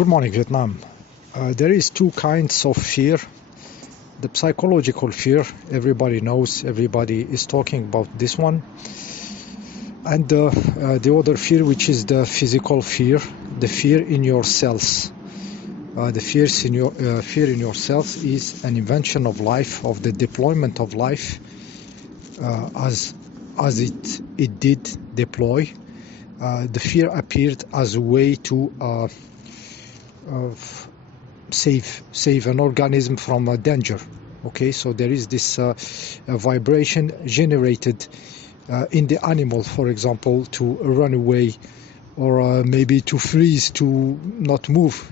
Good morning, Vietnam. There is two kinds of fear. The psychological fear, everybody knows, everybody is talking about this one. And the other fear, which is the physical fear, the fear in your cells. The fear in your cells is an invention of life, of the deployment of life, as it did deploy. The fear appeared as a way to save an organism from danger. Okay, so there is this vibration generated in the animal, for example, to run away, or maybe to freeze, to not move.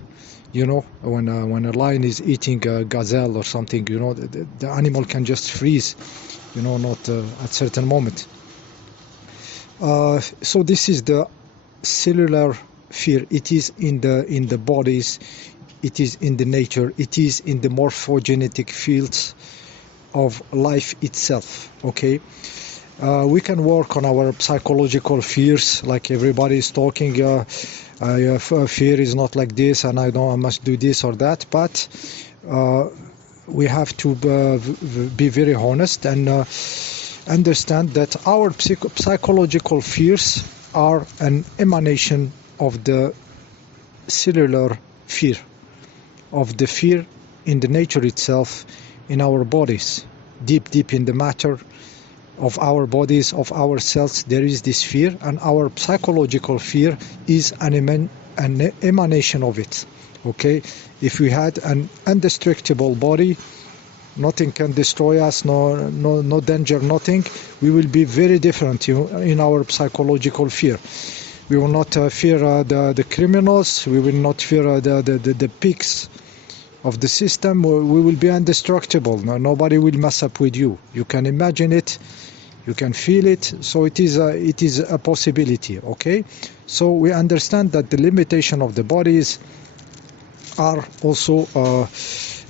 You know, when a lion is eating a gazelle or something, you know, the animal can just freeze, you know, not at certain moment. So this is the cellular fear. It is in the bodies, it is in the nature, it is in the morphogenetic fields of life itself. Okay, we can work on our psychological fears, like everybody is talking. Fear is not like this, and I must do this or that. But we have to be very honest and understand that our psychological fears are an emanation of the cellular fear, of the fear in the nature itself, in our bodies, deep in the matter of our bodies, of our cells. There is this fear, and our psychological fear is an emanation of it. Okay, if we had an indestructible body, nothing can destroy us, no danger, nothing, we will be very different in our psychological fear. We will not fear the criminals. We will not fear the pigs of the system. We will be indestructible. Nobody will mess up with you. You can imagine it. You can feel it. So it is a possibility. Okay. So we understand that the limitation of the bodies are also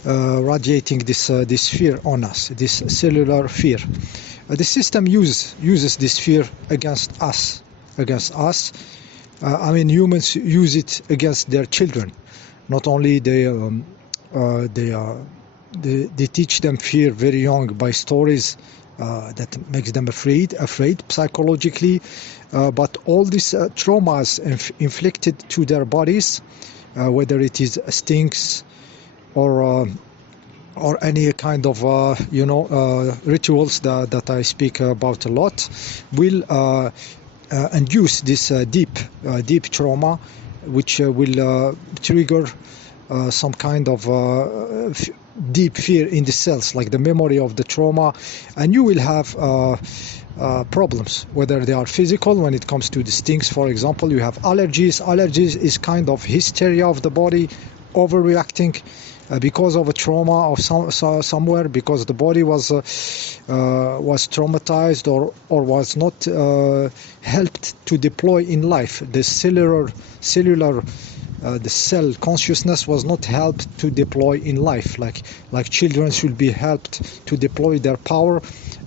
radiating this fear on us, this cellular fear. The system uses this fear against us. I mean, humans use it against their children. Not only they teach them fear very young by stories that makes them afraid psychologically, but all these traumas inflicted to their bodies, whether it is stings or any kind of rituals that I speak about a lot, will induce this deep trauma, which will trigger some kind of deep fear in the cells, like the memory of the trauma, and you will have problems, whether they are physical. When it comes to the stings, for example, you have allergies. Allergies is kind of hysteria of the body, overreacting because of a trauma of somewhere, because the body was traumatized or was not helped to deploy in life. The cellular the cell consciousness was not helped to deploy in life, like children should be helped to deploy their power,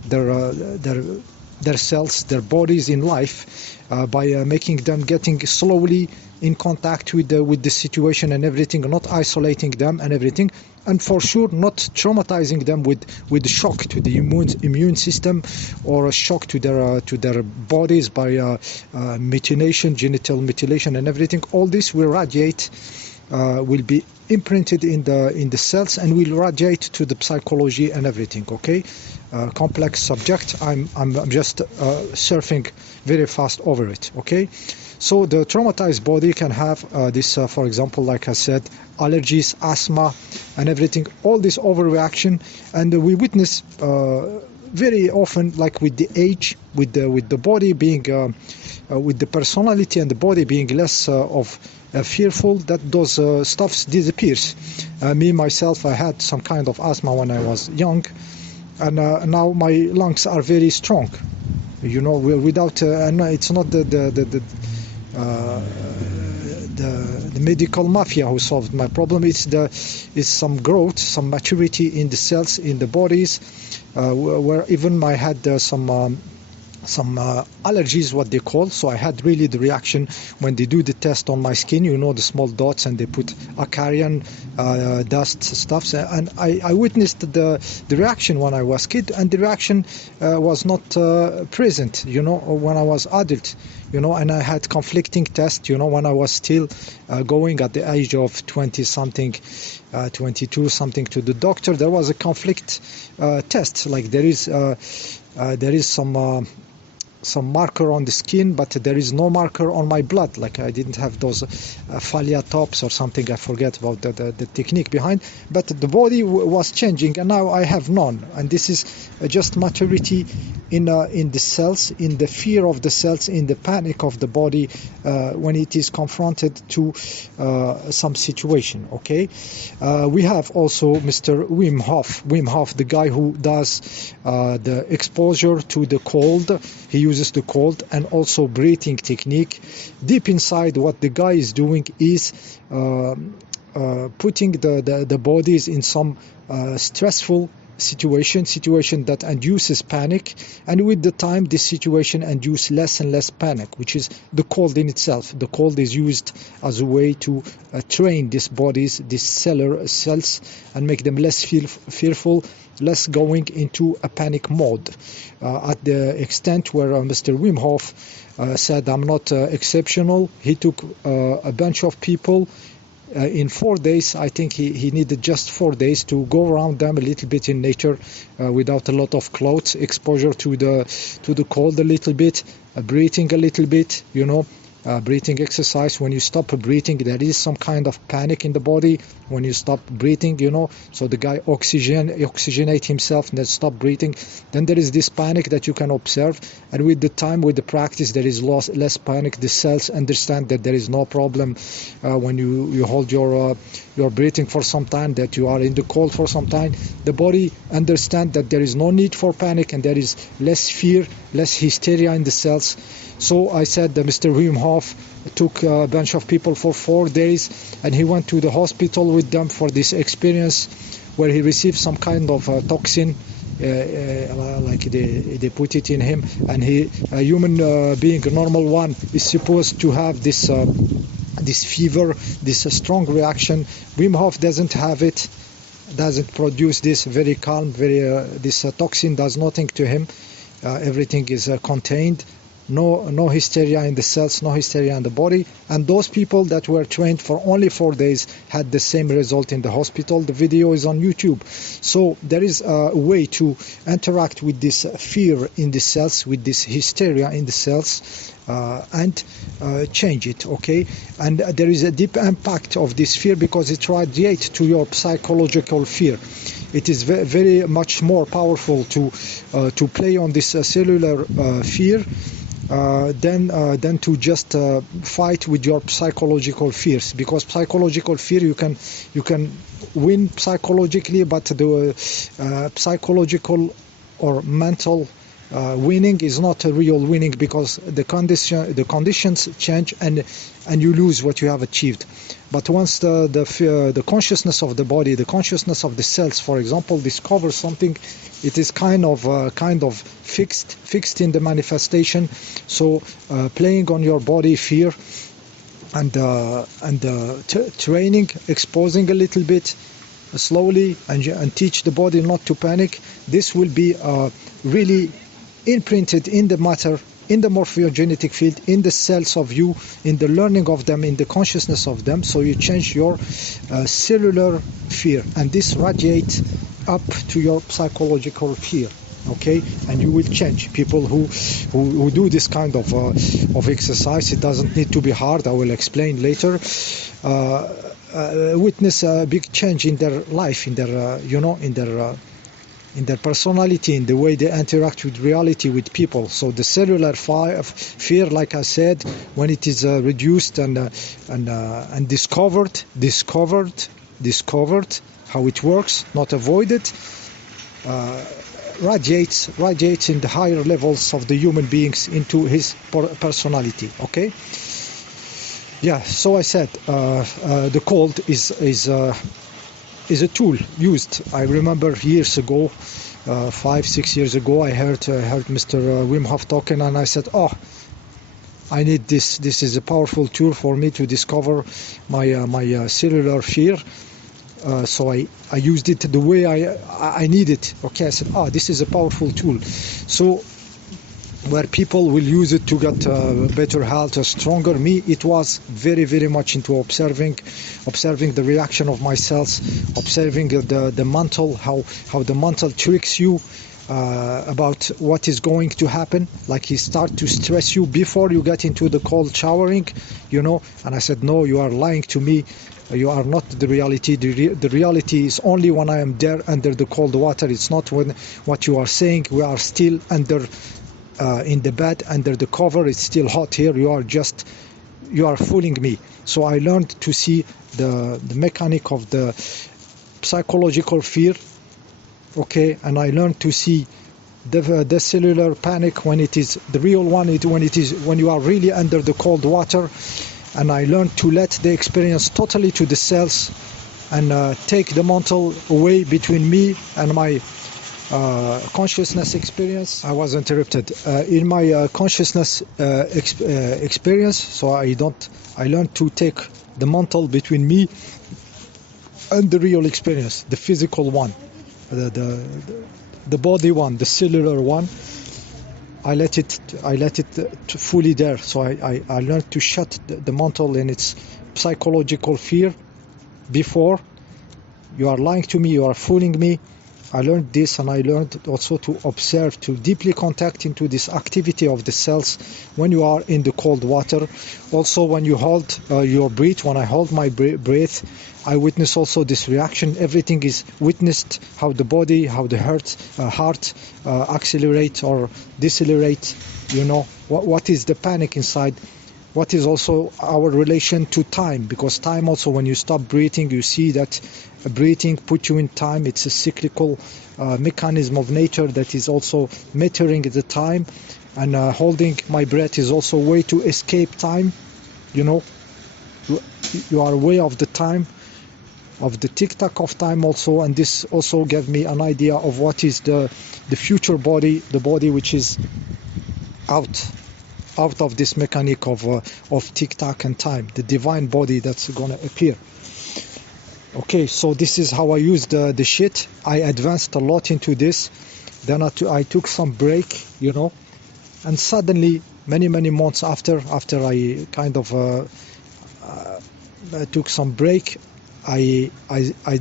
their cells, their bodies in life, by making them getting slowly in contact with the situation and everything, not isolating them and everything, and for sure not traumatizing them with shock to the immune system, or a shock to their bodies by mutilation, genital mutilation and everything. All this will radiate, will be imprinted in the cells, and will radiate to the psychology and everything. Okay, complex subject. I'm just surfing very fast over it. Okay. So the traumatized body can have this, for example, like I said, allergies, asthma, and everything. All this overreaction, and we witness very often, like with the age, with the body being, with the personality and the body being less fearful, that those stuffs disappears. Me myself, I had some kind of asthma when I was young, and now my lungs are very strong. You know, without, and it's not the medical mafia who solved my problem. It's some growth, some maturity in the cells, in the bodies, where even I had some allergies, what they call. So I had really the reaction when they do the test on my skin, you know, the small dots, and they put acarian dust stuff, and I witnessed the reaction when I was kid, and the reaction was not present, you know, when I was adult, you know. And I had conflicting tests, you know, when I was still going at the age of 20 something, 22 something, to the doctor. There was a conflict test, like there is some marker on the skin, but there is no marker on my blood. Like I didn't have those phalia tops or something. I forget about the technique behind. But the body was changing, and now I have none. And this is just maturity in the cells, in the fear of the cells, in the panic of the body when it is confronted to some situation. Okay, we have also Mr. Wim Hof. Wim Hof, the guy who does the exposure to the cold. He uses the cold and also breathing technique. Deep inside, what the guy is doing is putting the bodies in some stressful situation that induces panic, and with the time this situation induces less and less panic, which is the cold in itself. The cold is used as a way to train these bodies, these cells, and make them less fearful, less going into a panic mode, at the extent where Mr. Wim Hof said, I'm not exceptional. He took a bunch of people in 4 days. I think he needed just 4 days to go around them a little bit in nature, without a lot of clothes, exposure to the cold a little bit, breathing a little bit, you know, breathing exercise. When you stop breathing, there is some kind of panic in the body when you stop breathing, you know. So the guy oxygenate himself and then stop breathing. Then there is this panic that you can observe, and with the time, with the practice, there is less panic. The cells understand that there is no problem when you hold your breathing for some time, that you are in the cold for some time. The body understands that there is no need for panic, and there is less fear, less hysteria in the cells. So I said that Mr. Wim Hof took a bunch of people for 4 days, and he went to the hospital with them for this experience, where he received some kind of toxin, like they put it in him, and a human being, a normal one, is supposed to have this fever, this strong reaction. Wim Hof doesn't have it, doesn't produce this, very calm, this toxin does nothing to him. Everything is contained. No hysteria in the cells, no hysteria in the body. And those people that were trained for only 4 days had the same result in the hospital. The video is on YouTube. So there is a way to interact with this fear in the cells, with this hysteria in the cells, and change it, okay? And there is a deep impact of this fear, because it radiates to your psychological fear. It is very much more powerful to play on this cellular fear than to just fight with your psychological fears, because psychological fear you can win psychologically, but the psychological or mental winning is not a real winning, because the conditions change and you lose what you have achieved. But once the consciousness of the body, the consciousness of the cells, for example, discovers something, it is kind of fixed in the manifestation. So playing on your body fear and training, exposing a little bit slowly, and teach the body not to panic. This will be really imprinted in the matter, in the morphogenetic field, in the cells of you, in the learning of them, in the consciousness of them. So you change your cellular fear, and this radiates up to your psychological fear, okay? And you will change. People who do this kind of exercise, it doesn't need to be hard, I will explain later, witness a big change in their life, in their in their personality, in the way they interact with reality, with people. So the cellular fear, like I said, when it is reduced and discovered how it works, not avoided, radiates in the higher levels of the human beings into his personality. Okay. Yeah. So I said the cold is a tool used. I remember years ago 5-6 years ago. I heard Mr. Wim Hof talking, and I said, oh, I need this. This is a powerful tool for me to discover my cellular fear. So I used it the way I need it. Okay, I said, oh, this is a powerful tool. So where people will use it to get better health or stronger, me, it was very, very much into observing the reaction of my cells, observing the mental, how the mental tricks you about what is going to happen. Like he start to stress you before you get into the cold showering, you know. And I said, no, you are lying to me. You are not the reality. The reality is only when I am there under the cold water. It's not when what you are saying. We are still under in the bed under the cover. It's still hot here. You are fooling me. So I learned to see the mechanic of the psychological fear. Okay, and I learned to see the cellular panic when it is the real one. When you are really under the cold water. And I learned to let the experience totally to the cells and take the mental away between me and my consciousness experience. I was interrupted in my consciousness experience. So I learned to take the mental between me and the real experience, the physical one, the body one, the cellular one. I let it fully there. So I learned to shut the mental in its psychological fear. Before, you are lying to me, you are fooling me. I learned this, and I learned also to observe, to deeply contact into this activity of the cells when you are in the cold water. Also, when you hold your breath, when I hold my breath, I witness also this reaction. Everything is witnessed, how the body, how the heart accelerate or decelerate. You know, what is the panic inside. What is also our relation to time, because time also, when you stop breathing, you see that breathing put you in time. It's a cyclical mechanism of nature that is also measuring the time, and holding my breath is also a way to escape time. You know, you are aware of the time, of the tick-tock of time also, and this also gave me an idea of what is the future body, the body which is out of this mechanic of tick-tock and time, the divine body that's gonna appear. Okay, so this is how I used the shit. I advanced a lot into this. Then I took some break, you know, and suddenly many months after I kind of took some break, I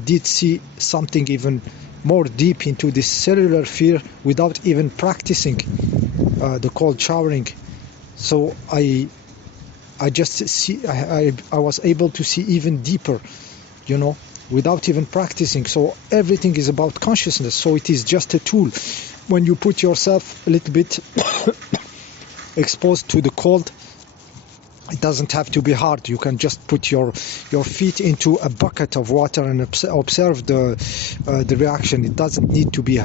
did see something even more deep into this cellular fear without even practicing the cold showering. So I was able to see even deeper, you know, without even practicing. So everything is about consciousness. So it is just a tool. When you put yourself a little bit exposed to the cold, it doesn't have to be hard. You can just put your feet into a bucket of water and observe the reaction. It doesn't need to be.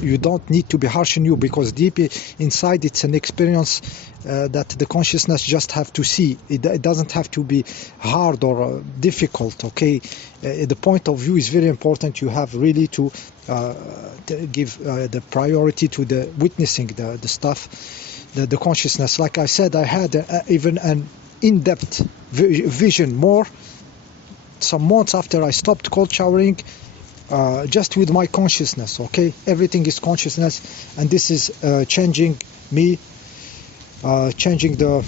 You don't need to be harsh on you, because deep inside it's an experience that the consciousness just have to see. It doesn't have to be hard or difficult. Okay, the point of view is very important. You have really to give the priority to the witnessing the stuff, the consciousness. Like I said, I had even an in-depth vision more some months after I stopped cold showering, just with my consciousness. Okay, everything is consciousness, and this is changing me, changing the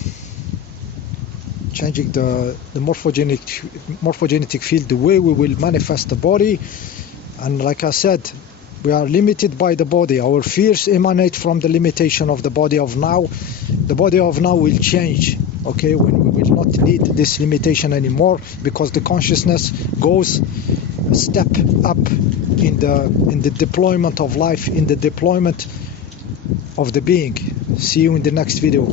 morphogenetic field, the way we will manifest the body. And like I said, we are limited by the body. Our fears emanate from the limitation of the body of now. The body of now will change, okay, when we will not need this limitation anymore, because the consciousness goes a step up in the deployment of life, in the deployment of the being. See you in the next video.